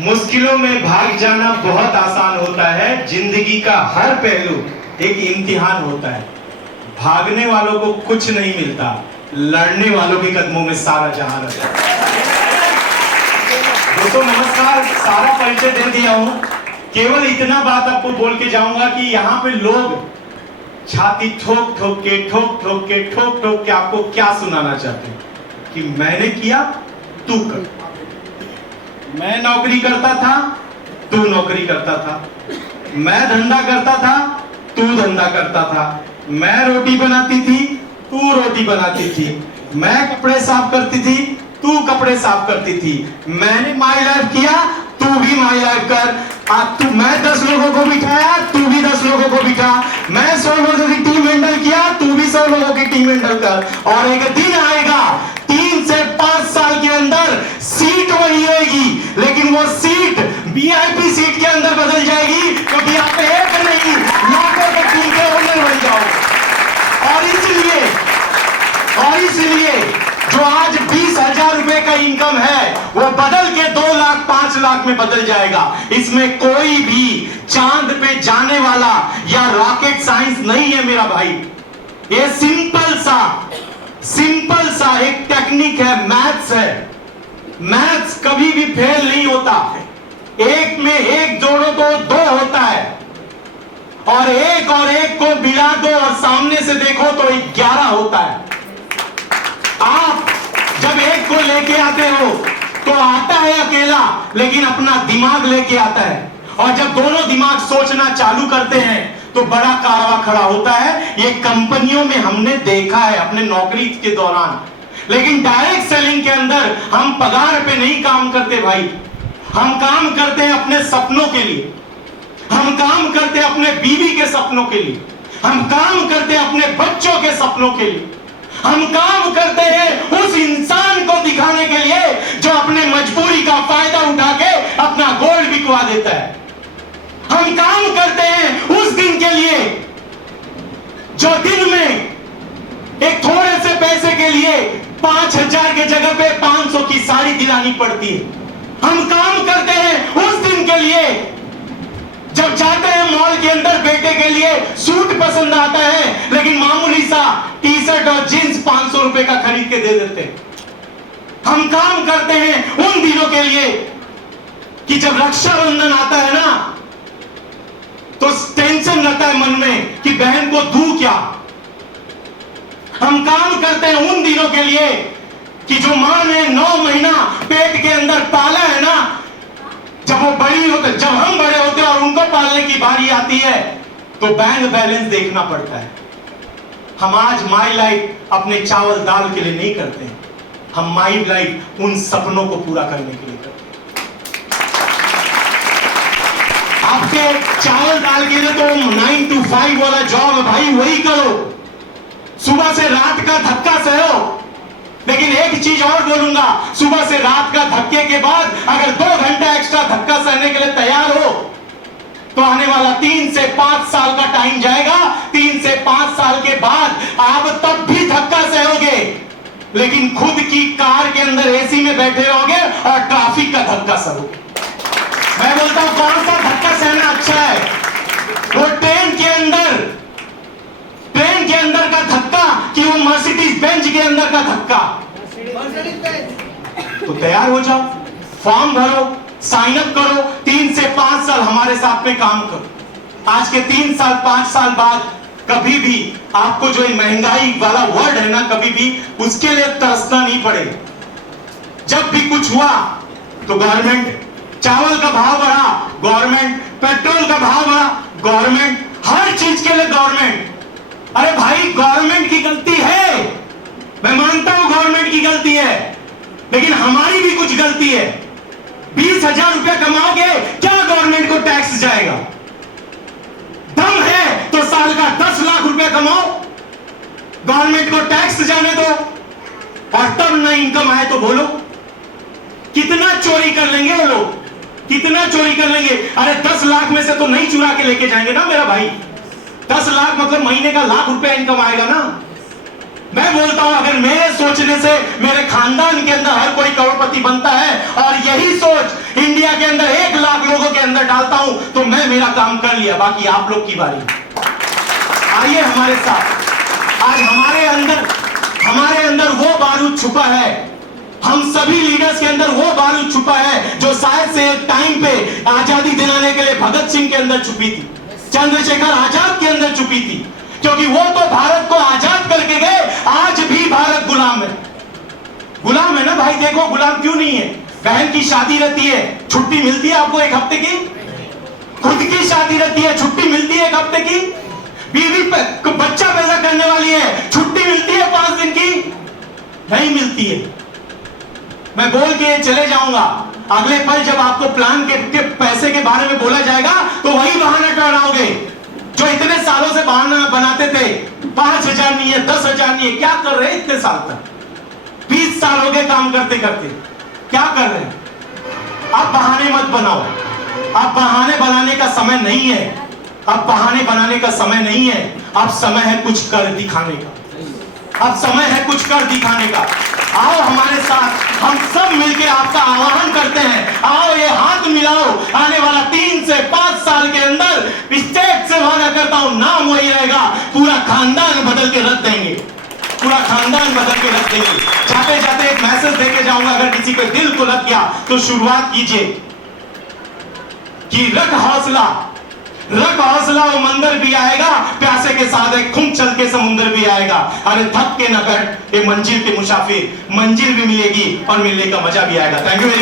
मुश्किलों में भाग जाना बहुत आसान होता है। जिंदगी का हर पहलू एक इम्तिहान होता है। भागने वालों को कुछ नहीं मिलता, लड़ने वालों के कदमों में सारा जहां रहता है। दोस्तों नमस्कार, सारा परिचय दे दिया हूं। केवल इतना बात आपको बोल के जाऊंगा कि यहाँ पे लोग छाती ठोक ठोक के आपको क्या सुनाना चाहते हैं कि मैंने किया तू कर, मैं नौकरी करता था तू नौकरी करता था, मैं धंधा करता था तू धंधा करता था, मैं रोटी बनाती थी तू रोटी बनाती थी, मैं कपड़े साफ करती थी तू कपड़े साफ करती थी, मैंने माई लाइफ किया तू भी माई लाइफ कर। तू मैं 10 लोगों को बिठाया तू भी 10 लोगों को बिठा, मैं 100 लोगों की टीम हैंडल किया तू भी 100 लोगों की टीम हैंडल कर। और एक दिन आएगा 3 से 5 साल के अंदर सीट वही रहेगी, लेकिन वो सीट वीआईपी सीट के अंदर बदल जाएगी, क्योंकि आप एक नहीं लाखों की टीम के ओनर बन जाओगे। और इसलिए जो आज 20,000 रुपए का इनकम है वो बदल के 2 लाख 5 लाख में बदल जाएगा। इसमें कोई भी चांद पे जाने वाला या रॉकेट साइंस नहीं है मेरा भाई। ये सिंपल सा एक टेक्निक है, मैथ्स है। मैथ्स कभी भी फेल नहीं होता। 1 में 1 जोड़ो तो 2 होता है, और 1 और 1 को मिला दो और सामने से देखो तो 11 होता है। आप जब 1 को लेके आते हो तो आता है अकेला, लेकिन अपना दिमाग लेके आता है। और जब दोनों दिमाग सोचना चालू करते हैं तो बड़ा कारवा खड़ा होता है। ये कंपनियों में हमने देखा है अपने नौकरी के दौरान। लेकिन डायरेक्ट सेलिंग के अंदर हम पगार पे नहीं काम करते भाई, हम काम करते हैं अपने सपनों के लिए, हम काम करते हैं अपने बीवी के सपनों के लिए, हम काम करते हैं अपने बच्चों के सपनों के लिए, हम काम करते हैं उस इंसान को दिखाने के लिए जो अपने मजबूरी का फायदा उठा के अपना गोल्ड बिकवा देता है। हम काम करते हैं उस दिन के लिए जो दिन में एक थोड़े से पैसे के लिए 5,000 के जगह पे 500 की साड़ी दिलानी पड़ती है। हम काम करते हैं उस दिन के लिए जब जाते हैं मॉल के अंदर, बेटे के लिए सूट पसंद आता है लेकिन मामूली सा टी-शर्ट और जींस 500 रुपए का खरीद के दे देते हैं। हम काम करते हैं उन दिनों के लिए कि जब रक्षाबंधन आता है ना तो टेंशन रहता है मन में कि बहन को दूं क्या। हम काम करते हैं उन दिनों के लिए कि जो मां ने 9 महीना पेट के अंदर पाला है ना, जब वो बड़ी होते, जब हम बड़े होते और उनको पालने की बारी आती है तो बैंक बैलेंस देखना पड़ता है। हम आज माई लाइफ अपने चावल दाल के लिए नहीं करते हैं, हम माई लाइफ उन सपनों को पूरा करने के लिए करते हैं। आपके चावल दाल के लिए तो 9 to 5 वाला जॉब है भाई, वही करो, सुबह से रात का धक्का सहो। लेकिन एक चीज और बोलूंगा, सुबह से रात का धक्के के बाद अगर 2 घंटा एक्स्ट्रा धक्का सहने के लिए तैयार हो तो आने वाला 3 से 5 साल का टाइम जाएगा। 3 से 5 साल के बाद आप तब भी धक्का सहोगे, लेकिन खुद की कार के अंदर एसी में बैठे रहोगे और ट्रैफिक का धक्का सहोगे। मैं बोलता हूं कौन सा धक्का सहना अच्छा है? वो ट्रेन के अंदर का धक्का कि वो मर्सिडीज बेंज के अंदर का धक्का? तो तैयार हो जाओ, फॉर्म भरो, साइन अप करो, 3 से 5 साल हमारे साथ में काम करो। आज के 3 साल 5 साल बाद कभी भी आपको जो महंगाई वाला वर्ड है ना, कभी भी उसके लिए तरसना नहीं पड़ेगा। जब भी कुछ हुआ तो गवर्नमेंट, चावल का भाव बढ़ा गवर्नमेंट, पेट्रोल का भाव बढ़ा गवर्नमेंट, हर चीज के लिए गवर्नमेंट। अरे भाई गवर्नमेंट की गलती है, मैं मानता हूं गवर्नमेंट की गलती है, लेकिन हमारी भी कुछ गलती है। 20,000 रुपया कमाओगे क्या गवर्नमेंट को टैक्स जाएगा? दम है तो साल का 10 लाख रुपया कमाओ, गवर्नमेंट को टैक्स जाने दो, और तब ना इनकम आए तो बोलो कितना चोरी कर लेंगे वो लोग, कितना चोरी कर लेंगे। अरे 10 लाख में से तो नहीं चुरा के लेके जाएंगे ना मेरा भाई। 10 लाख मतलब महीने का लाख रुपया इनकम आएगा ना। मैं बोलता हूं अगर मेरे सोचने से मेरे खानदान के अंदर हर कोई करोड़पति बन सोच इंडिया के अंदर 1 लाख लोगों के अंदर डालता हूं तो मैं मेरा काम कर लिया, बाकी आप लोग की बारी। आइए हमारे साथ। आज हमारे अंदर वो बारूद छुपा है, हम सभी लीडर्स के अंदर वो बारूद छुपा है जो शायद से एक टाइम पे आजादी दिलाने के लिए भगत सिंह के अंदर छुपी थी, चंद्रशेखर आजाद के अंदर छुपी थी, क्योंकि वो तो भारत को आजाद करके गए। आज भी भारत गुलाम है, गुलाम है ना भाई। देखो गुलाम क्यों नहीं है। बहन की शादी रहती है, छुट्टी मिलती है आपको 1 हफ्ते की। खुद की शादी रहती है, छुट्टी मिलती है 1 हफ्ते की। बीवी बच्चा पैदा करने वाली है, छुट्टी मिलती है 5 दिन की, नहीं मिलती है। मैं बोल के चले जाऊंगा, अगले पल जब आपको प्लान के पैसे के बारे में बोला जाएगा तो वही बहाना टहराओगे जो इतने सालों से बहाना बनाते थे। 5,000 नहीं है, 10,000 नहीं है, क्या कर रहे हैं इतने साल तक? 20 साल हो गए काम करते करते, क्या कर रहे हैं? अब बहाने मत बनाओ, अब बहाने बनाने का समय नहीं है, अब बहाने बनाने का समय नहीं है। अब समय है कुछ कर दिखाने का, अब समय है कुछ कर दिखाने का। आओ हमारे साथ, हम सब मिलकर आपका आह्वान करते हैं, आओ ये हाथ मिलाओ। आने वाला 3 से 5 साल के अंदर स्टेट से वादा करता हूं, नाम वही रहेगा, पूरा खानदान बदल के रख देंगे, पूरा खानदान बदल के रख देंगे। जाते जाते एक मैसेज देके जाऊंगा, अगर किसी के दिल को लग गया तो शुरुआत कीजिए कि रख हौसला, वो मंदिर भी आएगा, प्यासे के साथ एक खून चल के समुंदर भी आएगा। अरे थक के न बैठ, ये मंजिल के मुसाफिर, मंजिल भी मिलेगी और मिलने का मजा भी आएगा। Thank you very much.